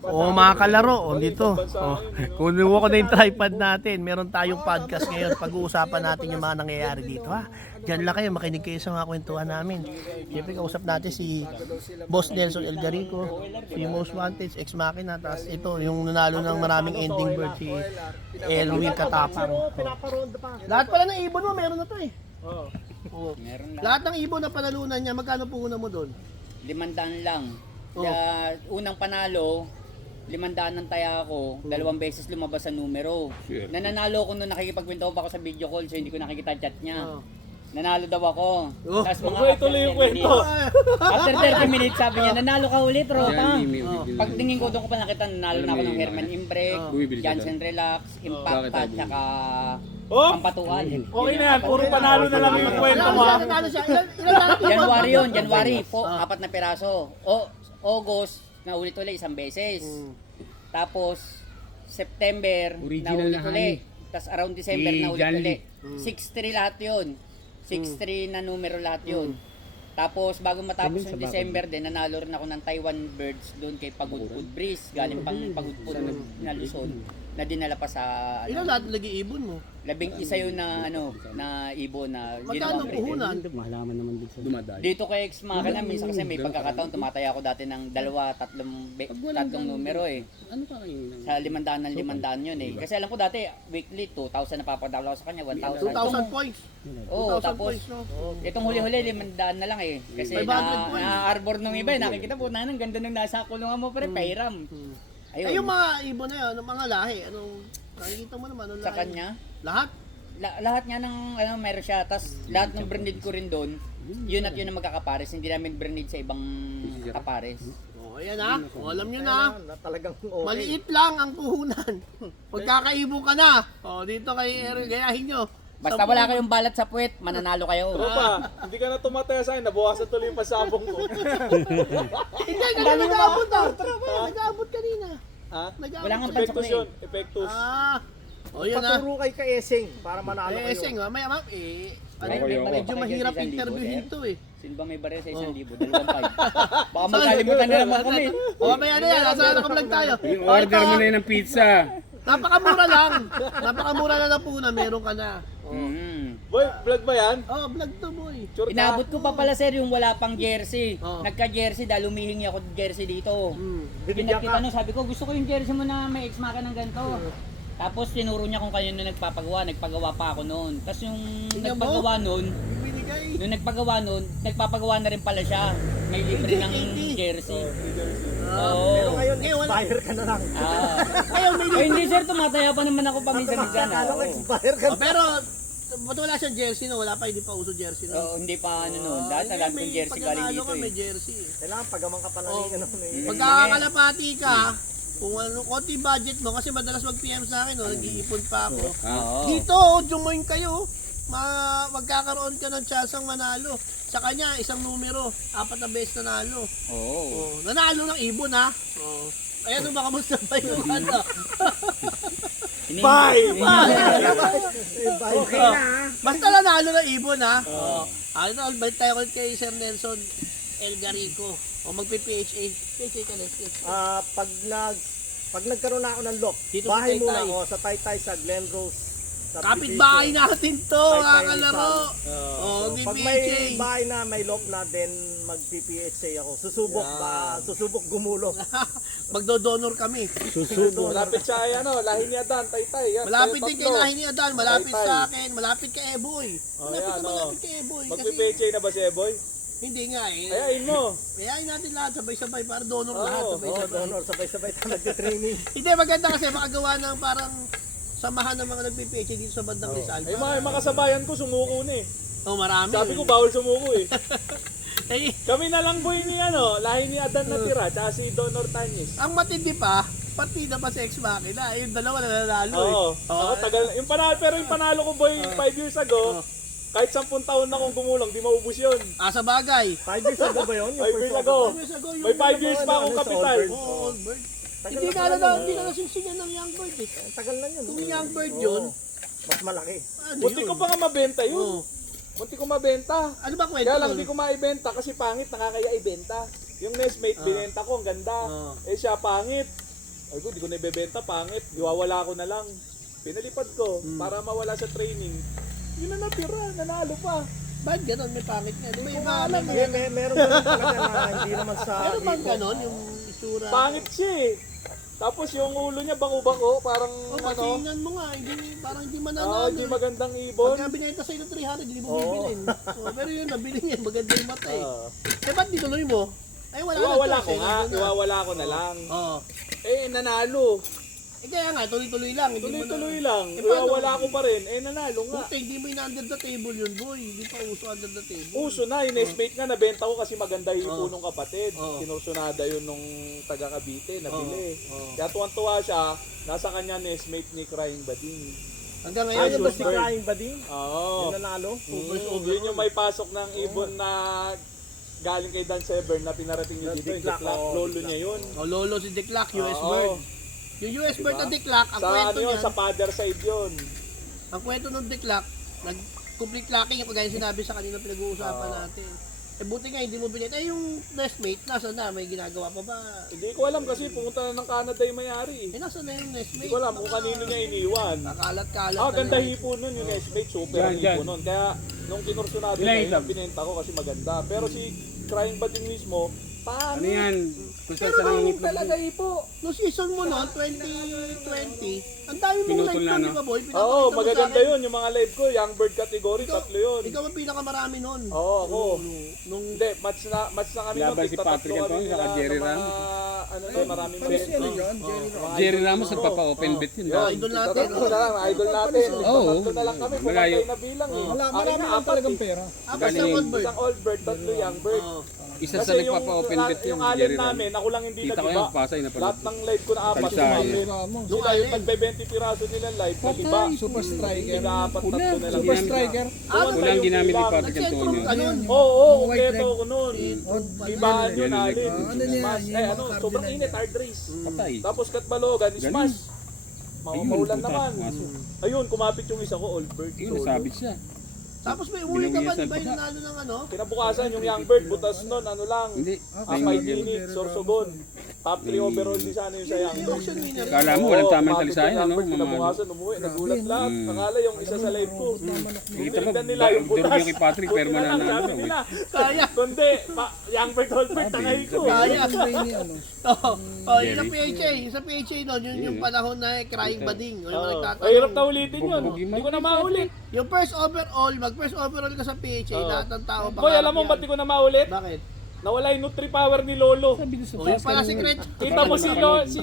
Oo, mga kalaro, dito. Kunin mo ko na yung tripod natin. Meron tayong podcast ngayon. Pag-uusapan natin yung mga nangyayari dito, ha. Diyan lang kayo, makinig kayo sa mga kwentuhan namin. Siyempre, kausap natin si Boss Nelson Elgarico, si Most Wanted, Ex Machina, tapos ito, yung nanalo ng maraming ending bird, si Elwin Katapang. Lahat pala ng ibon mo, meron na to eh. Oo. Meron lang. Lahat ng ibon na panalunan niya, magkano puhunan mo doon? 500 lang. Oh. Unang panalo, 500 ng taya ko, 2 beses lumabas sa numero. Nananalo ko nung nakikipagkwento pa ako sa video call, so hindi ko nakikita chat niya. Oh. Nanalo daw ako. Oh. Tapos mga Okay, tuloy yung kwento. after 30 minutes sabi niya, nanalo ka ulit, tropa. Pagtingin ko doon ko pa nakita, nanalo na ako ng Herman Imbrek, Jansen Relax, Impact, at saka Oh, Pampatuan. okay na yan. Puro panalo na lang yung kwento mo. ha? Nanalo siya. Ilan lahat January yun, January, 4 na piraso. August, naulit-ulit isang beses. Tapos, September, naulit-ulit. Tapos around December, naulit-ulit. 6-3 lahat yun. 6-3 na numero lahat yun. Tapos, bago matapos yung December din, nanalo rin ako ng Taiwan Birds doon kay Pagudpud Breeze. Galing pang Pagudpud na Luzon. Na dinala pa sa Ilan lahat lagi ibon mo? 11 yun na na ibon na Magkano ginawang puhunan? Mahalaman naman dito sa dumadaan. dito kay Ex Machina, minsan kasi may pagkakataon tumataya ako dati ng 2, 3 numero eh. Ano pa kayo? Sa 500 ng 500 yun eh. Kasi alam ko dati weekly 2,000 napapadala ko sa kanya, 1,000. 2,000 points. Oo, 2,000 tapos points, no? itong huli-huli 500 na lang eh. Kasi 500 points. na-arbor nung iba eh. Nakikita po na ang ganda nung nasa kulungan mo pre, pairam. Ay, Ayun. yung mga ibon na yun, yung mga lahi, anong, nakikita mo naman, anong Sa lahi? kanya, Lahat? lahat niya ng meron siya. Tapos lahat ng branded ko rin doon, yun at yun ang magkakapares. Hindi namin branded sa ibang kapares. O, ayan ha. O, alam nyo na. Talagang Maliit lang ang puhunan. Pagkakaibon ka na. O, dito kay Eric, gayahin nyo. Basta wala kayong balat sa puwet, mananalo kayo. Tropa, hindi ka na tumataya sa akin. Nabukasan tuloy yung pasabong ko. Hindi, kanina nag-aabot na. Nag-aabot kanina. Ha? Nag-aabot. Wala nga Epektus pansa yun. Epektus. Ah. O, yun ha. Paturo kay Kaeseng para manalo kayo. Eseng, mamaya ma'am, May medyo mahirap isang libo, interviewin sir. to eh. Sino ba may baril sa 1,000? 2,500. Baka magkalimutan na naman kami. O, mamaya na yan. Nasa nakablog tayo. Yung order mo na yun ng pizza. Napakamura lang. Napakamura na lang po na meron ka na. Boy, vlog ba yan? Oh, vlog to boy. Sure ka? Inabot ko pa pala sir yung wala pang jersey. Oh. Nagka-jersey dahil humihingi ako ng jersey dito. Binigyan ka. Pinagkita sabi ko gusto ko yung jersey mo na may Ex Machina ng ganito. Tapos tinuro niya kung kanino nagpapagawa pa ako noon. Tapos yung Tingnan mo. nagpagawa noon, Binigay. nagpapagawa na rin pala siya. May libre ng jersey. Pero Oo. ngayon, Ngayon, expire ka na lang. Ngayon may Ay, hindi sir, tumataya pa naman ako paminsan-minsan. Akala ko Oo. expire ka Oh, na. pero ba't wala siyang jersey no? Wala pa, hindi pa uso jersey no? Oo, hindi pa ano noon. Dahil Hindi, nagamit may yung jersey galing pagkakalo dito ka, may eh. jersey. Kailangan pagaman ka pala Oh. ng ano. Pagkakakalapati ka, kung ano, konti budget mo, kasi madalas mag-PM sa akin, no? Nag-iipon pa ako. Oo. Dito, join kayo. Magkakaroon ka ng tsansang manalo. Sa kanya, isang numero, 4 na beses nanalo. Oo. Oh, nanalo ng ibon ha. Oh. Ayan ba, kamusta ba yung ano? Bye! Okay na. Basta nanalo ng ibon ha. Oh. Ano, balik tayo ulit kay Sir Nelson Elgarico. O magpi-PHA. PHA ka, Leslie. Pag nagkaroon na ako ng lock, Dito sa bahay muna Taytay. ako sa Taytay sa Glen Rose. Kapit-bahay natin to, Taytay, mga kalaro. So, Oh, pag PHA. may bahay na, may lock na, then mag-PPHA ako. Susubok gumulong. Magdo-donor kami. Malapit siya ay ano, lahi ni Adan, Taytay. Yan, Malapit tayo din kay tatlo. Lahi ni Adan, malapit Taytay. sa akin, malapit kay Eboy. Oh, Malapit yan, na oh. malapit kay Eboy. Kasi Magpi-PHA na ba si Eboy? hindi nga eh. Ayain mo. Kayain natin lahat, sabay-sabay, para donor lahat, Oo, sabay-sabay. Donor, sabay-sabay tayo nagtitraining. Hindi, maganda kasi makagawa ng parang samahan ng mga nagpipiche dito sa bandang Rizal. Ay mga makasabayan ko sumuko na eh. Oh, marami. Sabi ko bawal sumuko eh. Eh, Kami na lang boy ni ano, lahi ni Adan na tira, tsaka si Don Ortañez. ang matindi pa, partida pa sa Ex Machina, yung dalawa na nanalo eh. Oo. Ako tagal, yung panalo, pero yung panalo ko boy 5 years ago, kahit 10 taon na akong gumulong, di maubos yun. Sa bagay. 5 years ago ba yun? 5 years ago. May 5 years pa akong kapital. Oo, Old Bird. Tagal Hindi na ka pala na, yun, hindi ka nasingsingan ng Young Bird eh. Tagal na yun. Kung Young Bird yun, Mas malaki. ano Munti yun? ko pa nga mabenta yun. Oo. Munti ko mabenta. Ano ba kwento Kaya lang nun? di ko maibenta kasi pangit, nakakaya ibenta. Yung Nestmate, binenta ko, ang ganda. Eh siya pangit. Ay ko, di ko na ibebenta, pangit. Iwawala ko na lang. Pinalipad ko para mawala sa training. Yun na natira, nanalo pa. Bakit ganon? May pangit nga. Di ba iba alam may Meron ganun talaga na hindi naman sa Meron bang hip-hop. ganon? Yung isura? Pangit siya eh. Tapos yung ulo niya bako-bako, parang O, ano. pasingan mo nga. Parang hindi mananalo. Oo, hindi magandang ibon. Pagka binenta sa'yo ng 300, hindi mo Oo. bibilin. Pero yun, nabili niya. Maganda yung mata eh. Ah. Eh, ba't dituloy mo? Ay, wala Iwawala na ko nga, iwawala ko na lang. Oo. Eh, nanalo. Eh, kaya nga, tuloy-tuloy lang. Hindi mo Tuloy-tuloy na... lang. Eh, paano? Iwawala ko pa rin. Eh, nanalo nga. Puti, hindi mo ina-under the table yun, boy. Hindi pa uso under the table. Uso na, yung estimate nga, nabenta ko kasi maganda yung Oo. punong kapatid. Oo. Kinursunada yun nung taga Cavite, nabili. Oo. Kaya tuwan-tuwa siya, nasa kanya na-estimate ni Crying Bading. Hanggang Ayun ngayon, ba si Bird. Crying Bading? Oo. Yung nanalo? Yun yung may pasok ng ibon na galing kay Dan Severn na pinarating niyo Na dito. Yung Diklak, Diklak, oo, lolo Diklak. niya yun. O, lolo si Declac, US Oo. Bird. Yung US Bird Diba? na Declac, ang Sa kwento ano yun, niyan, sa father side yun. ang kwento ng Declac, nag-complete locking, yung kagaya sinabi sa kanina pinag-uusapan natin. Eh, buti nga, hindi mo binit. Eh, yung nestmate, nasa na? May ginagawa pa ba? Hindi ko alam kasi pumunta na ng Canada yung may-ari. Eh, nasa na yung nestmate? Hindi ko alam kung kanino niya iniwan. Nakalat-kalat Ah, na ganda yun. hipo nun yung estimate, super Dyan, hipo dyan. nun. Kaya nung kinursunado na yun, binenta ko kasi maganda. Pero si Crying Bading mismo, Ano paano? yan? Kung saan Pero sa nangingip talaga hipo. Noong season mo noon, 2020, ang dami mong Pinutol live na, doon, no? di ba boy? Oo, Pinapakita mo sa magaganda akin. yun. Yung mga live ko, young bird category, tatlo yun. Ikaw ang pinakamarami noon. Oo, ako. Nung Hindi, match na kami nun. Laban si tigtatatlo Patrick kami Antonio, nila saka Jerry ng mga, Ramos. Ano to, maraming maliit. Jerry Ramos, nagpapa-open bet yun. Yun, idol natin. tigtatatlo na lang, idol natin. Oo. Tatlo na lang kami, Malayo. pumatay na bilang eh. Marami lang talagang pera. Apat sa Galing. old bird. Isang old bird, tatlo young bird. Oo. Isa sa Kasi nagpapa-open bet yun, yung alin Jerry Ramos. namin, ako lang hindi Kita ko nag-iba. yung pasay na Lahat pala. ng live ko na apat Palisaya. sumali. Nung Sila yung alin? tagbe-20 piraso nila live, nag-iba. Super striker. Ika-apat, tatlo na lang. Super striker. Walang ginamit ni Patrick Nag-sentro Antonio. ka nun. Oo, kompleto ko nun. Ibaan yun, Yan, alin. ano niya, Smash. yung Eh, mga ano, cardinal sobrang niya. init, hard race. Patay. Tapos Katbalogan, smash. Ayun, Maulan puta, naman. pumasok. Ayun, kumapit yung isa ko, old bird. Yun, solo. nasabit siya. Tapos may umuwi ka ba, di Binawisan ba pa yung nanalo ng ano? Kinabukasan yung young bird, butas nun, ano lang. Hindi. 5 minutes, Sorsogon. Top 3 overall di sana yung sa young Yung bird. auction winner. Kala mo, walang tamang kumapit talisayan, yung ano? young bird, Mamalo. Kinabukasan, umuwi, nagulat lahat. Akala yung isa sa live ko. Kita mo, Tinignan nila yung butas. durog yung kay Patrick, pero Buti na lang, mananalo. sabi nila. Kaya. Kundi, young bird, old bird, Sabi, tangay ko. sabi. Kaya. Oo. Oh, yun sa Jerry. PHA. Sa PHA noon, yun yung panahon na crying bading. O yung mga nagtatanong. Ay, hirap na ulitin yun. Bugbugin mo. Hindi ko na maulit. Yung first overall, mag-first overall ka sa PHA, lahat ng tao Boy, alam mo, yan. ba't di ko na maulit? Bakit? Nawala yung Nutri Power ni Lolo. Sabi doon sa O yun pala secret. Kita mo si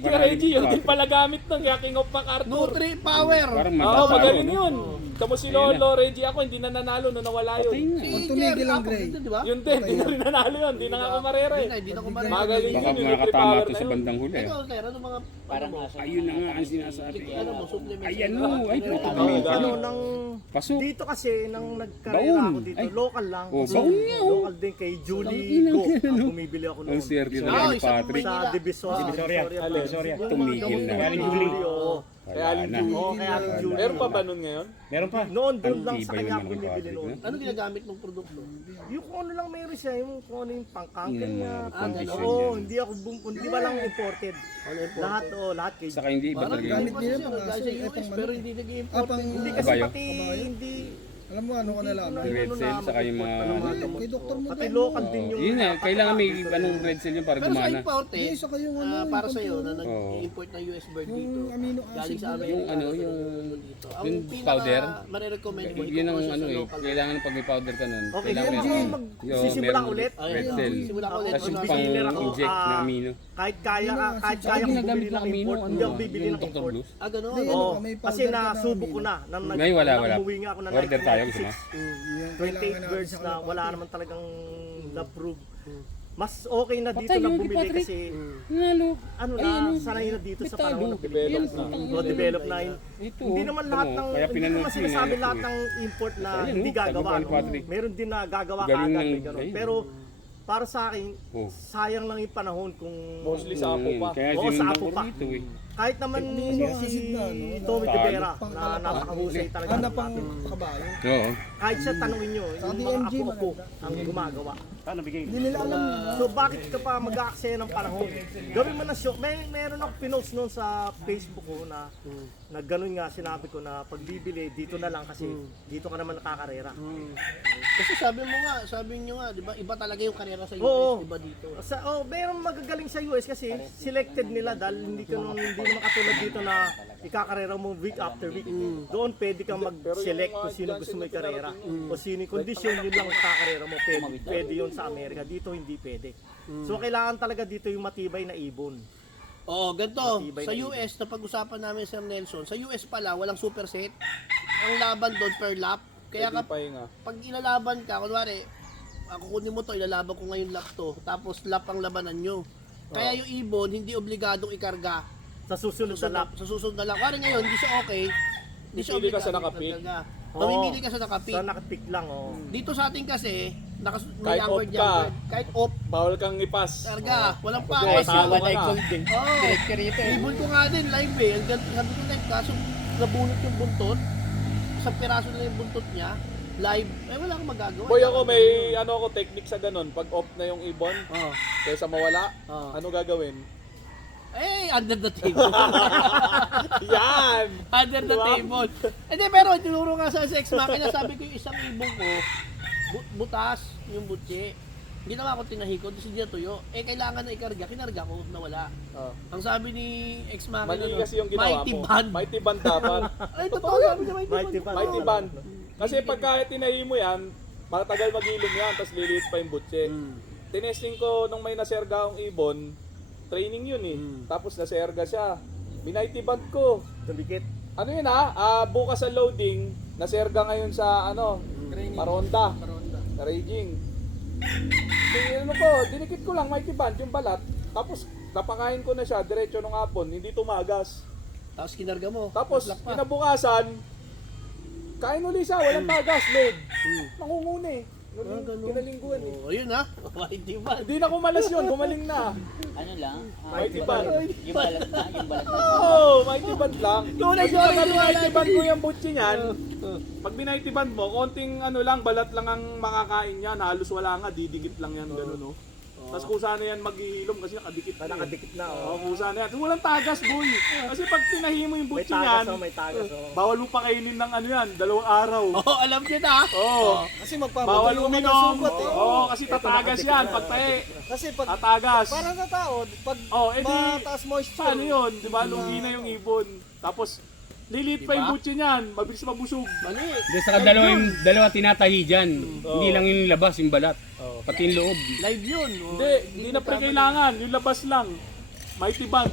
Reggie, yun din pala gamit ng kaya King of MacArthur. Nutri Power. Parang Oo, magkatao, magaling no? yun. Kita mo si Lolo, Reggie ako, hindi na nanalo nung nawala Patay yun. na. Si Jerry Apple din, di ba? Yun din, hindi na rin nanalo yun. Hindi na nga kumarera eh. Hindi na kumarera. Magaling Baka yun yung Nutri makakatama Power to na sa yun. bandang huli. Ikaw, sir, ano mga Parang ano mo? aso. Ayun na nga ang sinasabi. Ano mo, supplement? Ay, ano? Ay, puto Oo, kami dami. pala. Nang Pasok. dito kasi nang nagkarera Baon. ako dito, Ay. local lang. Oh, Kasi baon nga, oh. local din kay Julie Ang Go. inang Ang bumibili ako Ang noon. swerte Ah, talaga ni isa pang Patrick. Sa Divisoria. Divisoria. Yung mga Tumigil gamot na. ni Julie, oo. Kaya Wala Aling na. Julie. Oo, kay Aling Julie. Meron pa ba nun ngayon? Meron pa. Noon doon Ang lang sa tibay kanya naman ako ng bumibili Patrick, noon. Ano ginagamit mong produkto? Yung kung ano lang meron siya, yung kung ano yung pangkangkin Yun ang niya. mga condition Oo, yan. hindi ba lang imported. Ano yung Lahat, lahat kay Saka hindi iba Parang talaga gamit yun. mo siya, dahil sa US, pero hindi nag-i-import. Hindi kasi Kabayo. pati, hindi, Alam mo ano ka na lang? Red cell, saka yung mga... Kay Dr. mo pati local din yung... Yun nga, kailangan may anong red cell yun para Pero sa gumana. import Hindi, saka yung ano, para yung sa iyo na pampuno. nag-import ng US bird dito. Yung amino Galing acid. sa Amerika. Yung ano, yung... dito. Ang yung pinaka powder? marirecommend mo, Yun ang ikuha siya ano sa eh, local. kailangan pag may powder ka nun. Okay, Kailangan hindi meron. ako magsisimula meron ulit. Red cell. Simula ko ulit. Tapos yung beginner ako, pang-inject na amino. Kahit kaya Saka kong ginagamit bumili ng ng amino, import, ano hindi ako bibili yung ng Dr. import. Blues. Ah, ganun. Hindi, Oo, may powder kasi ka na nasubok amino. ko na. Ngayon wala. Umuwi nga ako na Order tayo, gusto mo? 28 birds na wala naman talagang na-prove. Mas okay na dito Patay na yun, bumili Patrick. kasi Nalo. ano Ay, na, ano, sanay na dito sa Metalo. panahon na Develop Yan, na. putang o develop na yun. Ito. Hindi naman lahat ng Kaya hindi pinanood naman ko sinasabi yun, lahat eh. ng import na Ayun, hindi oh, gagawa. tagumpay ni no? Patrick. Meron din na gagawa Galing kaagad ng- may ganun. ayun. Pero para sa akin, Oh. sayang lang yung panahon kung Mostly sa Apo pa. Kaya Oo, sa sinundan Apo ko pa. rito eh. kahit naman si Tommy De Vera na napakahusay talaga. Hanap ang kabayo. Oo. Kahit siya tanungin nyo, Sa yung mga DMG, apo-apo ang gumagawa. Hindi nila alam yun. So bakit ka pa mag-aaksaya ng panahon? Gawin mo na show. Meron ako pinost noon sa Facebook ko na ganun nga sinabi ko na pagbibili dito na lang kasi dito ka naman nakakarera. Kasi sabi nyo nga, di ba, iba talaga yung karera sa US, Oo. di ba dito? Merong magagaling sa US kasi selected nila dahil hindi naman katulad dito na ikakarera mo week after week. Doon pwede kang mag-select kung sino gusto mo ikarera. O sino yung condition, yun lang kakarera mo. Pwede yun sa Amerika. Dito hindi pwede. So kailangan talaga dito yung matibay na ibon. Oo, ganito. Matibay Sa na US, na pag-usapan namin Sir Nelson, sa US pala, walang superset. Ang laban doon per lap. Kaya Pwede pahinga. pag ilalaban ka, kunwari, kukunin mo to, ilalaban ko ngayon lap to, tapos lap ang labanan nyo. Kaya yung ibon, hindi obligadong ikarga. Sa susunod na lap. Sa susunod na lang. Kunwari ngayon, hindi siya okay. Hindi siya Pipili ka sa obligadong nakapik. ikarga. Oo. Mamimili ka sa nakapik. Sa nakapick lang, oh. Dito sa atin kasi, may Kahit younger off ka. kahit off, Bawal kang ipas. karga, walang Okay, pawas. tama na. Oo. Director ito eh. Ibon ko nga din live eh. Sabi ko live kaso nabunot yung buntot. Isang piraso na yung buntot niya. Live. Eh wala akong magagawa. Boy, ako may ako technique sa ganun. Pag off na yung ibon, Oh. kaysa mawala, Oh. ano gagawin? Eh, under the table. Yan! Under the table. Hindi, pero tinuro nga sa sex machina, sabi ko yung isang ibon ko, butas, yung butche. Hindi naman ako tinahikot, kasi niya tuyo. Eh, kailangan na ikarga, kinarga ko, nawala. Oh. Ang sabi ni ex machina, Mali kasi yung ginawa mighty mo. band. Mighty band dapat. Ay, totoo sabi niya, mighty Mighty band. band. Mighty band. Kasi pagka tinahi mo yan, matagal mag-ilom yan, tapos liliit pa yung butche. Tinesting ko nung may naserga akong ibon, training yun eh. Tapos naserga siya. Binighty band ko. Dumikit. Ano yun ha? Bukas sa loading, naserga ngayon sa Maronda. Sa Raging. Dinikit ko lang, mighty band, yung balat. Tapos napakain ko na siya, diretso nung hapon, hindi tumagas. Tapos kinarga mo. Tapos Naslak pa. kinabukasan, kain ulit siya, walang tagas, load. Nangunguni. Kinalingguan eh. Oh, ayun ha. Mighty band. Hindi na kumalas yun, gumaling na. Ano lang? Mighty band. Yung balat na, yung balat na. Oo, mighty band lang. Tunay, Pag sorry, mighty band mo yung butchi niyan, pag binighty band mo, konting balat lang ang makakain yan. Halos wala nga, didikit lang yan, gano'n no. Tapos kung saan yan maghihilom kasi nakadikit na. Nakadikit na, Oo, oh. kung saan yan. Tapos walang tagas, boy. Kasi pag tinahi mo yung May butchi tagas, niyan, oh, may tagas, oh. bawal mo pakainin ng 2 araw. Oh, alam niyo na. Oo. Kasi Bawal magpapadalo ka ng uminom. sugat eh. Oo, kasi tatagas yan. Pag tahi, Kasi pag tatagas. para sa tao, pag Oh, edi, mataas moisture. paano yun? Di ba? Lugi na yung ibon. Tapos, lilit pa yung butchi niyan. Mabilis mabusog. Mali. Hindi, saka dalawa tinatahi dyan. Hindi lang yung labas, yung balat. Pati yung loob. Live yun. Oh. Hindi na pre kailangan. Yung labas lang. Mighty band.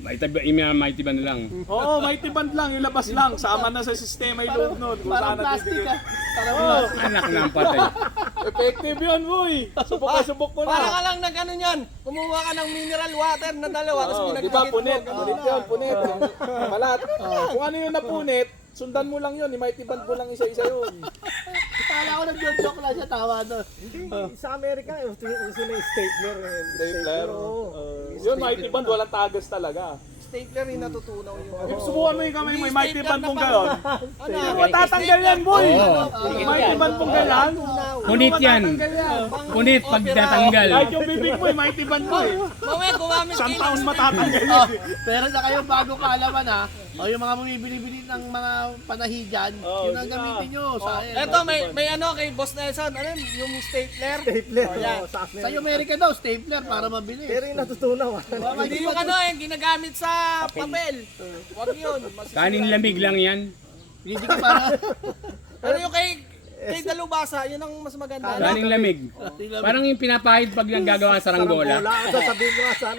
Mighty band na lang. Oo, mighty band lang. Yung labas lang. Sama na sa sistema yung loob nun. Kung Parang saan plastic natidikit. ah. Oo, Anak ng patay. effective yun, boy. Subok ko Para ka na. lang nag ano yan, kumuha ka ng mineral water na dalawa, tapos Oo, pinagkakit di ba mo, punit? ganun Punit lang. yun, punit. Malat. Kung ano yung napunit, sundan mo lang yun. Mighty band mo lang isa-isa yun. Kala ko nag-joke lang siya, tawa doon. Hindi, sa Amerika, uso na yung stapler. Stapler. Oo. Yun, mighty band, walang tagas talaga. Stapler yung natutunaw yung Subukan mo yung kamay mo, yung mighty band mong gano'n. Ano? Matatanggal yan, boy! Oo. Mighty band mong gano'n. Punit yan. Matatanggal yan. Punit pag natanggal. Kahit yung bibig mo, mighty band mo eh. Mamaya gumamit Isang kayo taon ng matatanggal Oh, yun. pero na kayo bago kaalaman ha. O yung mga bumibili-bili ng mga panahi dyan, Oh, yun ang yun gamitin nyo. Sa, Eto, may ano kay Boss Nelson, ano yun, yung stapler. Stapler. Ayan. Oo, sa sa Amerika daw, stapler para mabilis. Pero yung natutunaw. Hindi yung ano, yung ginagamit sa papel. Huwag yun. Kaning lamig lang yan. Hindi ka para... Pero yung kay Dalubasa, yun ang mas maganda. Kaning lamig. Parang yung pinapahid pag lang gagawa sa ranggola. Sasabihin ko nga sana